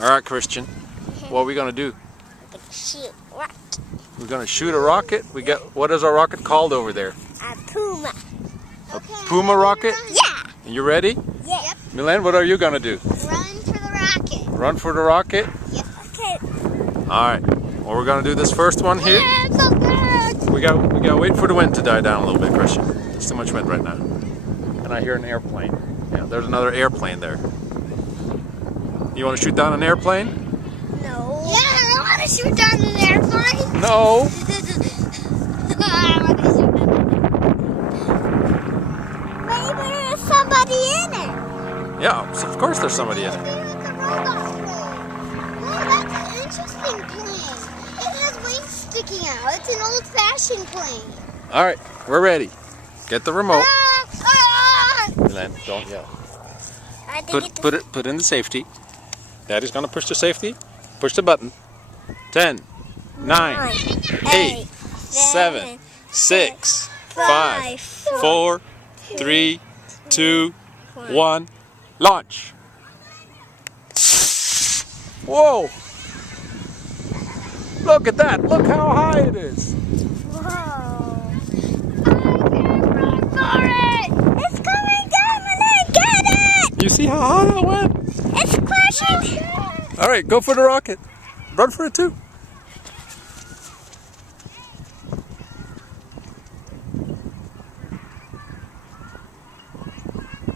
All right, Christian. What are we gonna do? Shoot rocket. We're gonna shoot a rocket. What is our rocket called over there? A Puma. A Puma rocket? Yeah. You ready? Yeah. Yep. Milan, what are you gonna do? Run for the rocket. Run for the rocket? Yep. Okay. All right. Well, we're gonna do this first one here. Yeah, it's so good. We gotta wait for the wind to die down a little bit, Christian. There's too much wind right now. And I hear an airplane. Yeah, there's another airplane there. You want to shoot down an airplane? No. Yeah, I want to shoot down an airplane. No. I want to shoot down an airplane. Maybe there's somebody in it. Yeah, so of course there's somebody in it. Maybe it's a robot plane. Oh, that's an interesting plane. It has wings sticking out. It's an old-fashioned plane. All right, we're ready. Get the remote. Ah! Milan, don't yell. I think Put in the safety. Daddy's gonna push the safety. Push the button. 10, 9, 8, 7, 6, 5, 4, 3, 2, 1. Launch. Whoa! Look at that. Look how high it is. Whoa. I can run for it. It's coming down and I get it. You see how high that went? It's crashing. All right, go for the rocket. Run for it too.